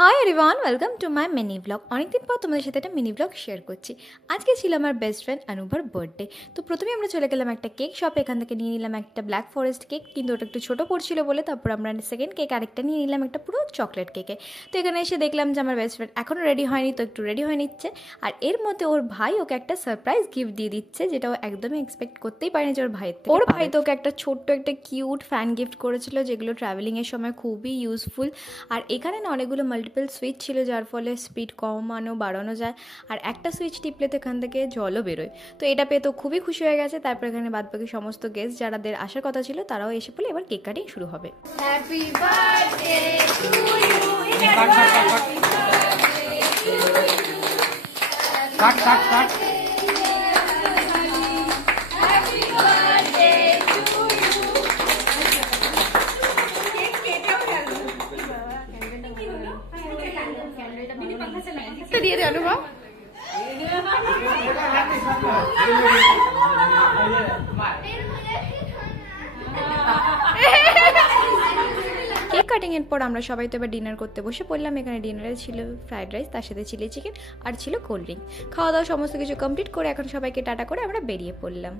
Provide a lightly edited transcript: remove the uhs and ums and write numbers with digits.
Hi everyone, welcome to my mini blog. অনেকদিন পর তোমাদের সাথে একটা মিনি ব্লগ শেয়ার করছি। আজকে ছিল আমার বেস্ট ফ্রেন্ড অনুভর বার্থডে। তো প্রথমে আমরা চলে গেলাম একটা কেক শপে। এখান থেকে নিয়ে নিলাম একটা ব্ল্যাক ফরেস্ট কেক, কিন্তু ওটা একটু ছোটো পড়ছিল বলে তারপর আমরা সেকেন্ড কেক আরেকটা নিয়ে নিলাম একটা পুরো চকলেট কেকে। তো এখানে এসে দেখলাম যে আমার বেস্ট ফ্রেন্ড এখনও রেডি হয়নি, তো একটু রেডি হয়ে নিচ্ছে। আর এর মধ্যে ওর ভাই ওকে একটা সারপ্রাইজ গিফট দিয়ে দিচ্ছে, যেটা ও একদমই এক্সপেক্ট করতেই পারেনি যে ওর ভাইয়ের থেকে ওর ভাই তো ওকে একটা ছোট্ট একটা কিউট ফ্যান গিফট করেছিল, যেগুলো ট্রাভেলিংয়ের সময় খুবই ইউজফুল। আর এখানে না অনেকগুলো মাল্টিপল সুইচ ছিল, যার ফলে স্পিড কমানো বাড়ানো যায়। আর একটা সুইচ টিপলে তো এখান থেকে জলও বেরোয়। তো এটা পেয়ে তো খুবই খুশি হয়ে গেছে। তারপর এখানে বাদবাকি সমস্ত গেস্ট যারাদের আসার কথা ছিল তারাও এসে পড়লে এবার কেক কাটিং শুরু হবে। Happy birthday to you. Cut cut cut. দিয়ে দে অনুভব। কেক কাটিংয়ের পর আমরা সবাই তো এবার ডিনার করতে বসে পড়লাম। এখানে ডিনারে ছিল ফ্রাইড রাইস, তার সাথে চিলি চিকেন আর ছিল কোল্ড ড্রিঙ্ক। খাওয়া দাওয়া সমস্ত কিছু কমপ্লিট করে এখন সবাইকে টাটা করে আমরা বেরিয়ে পড়লাম।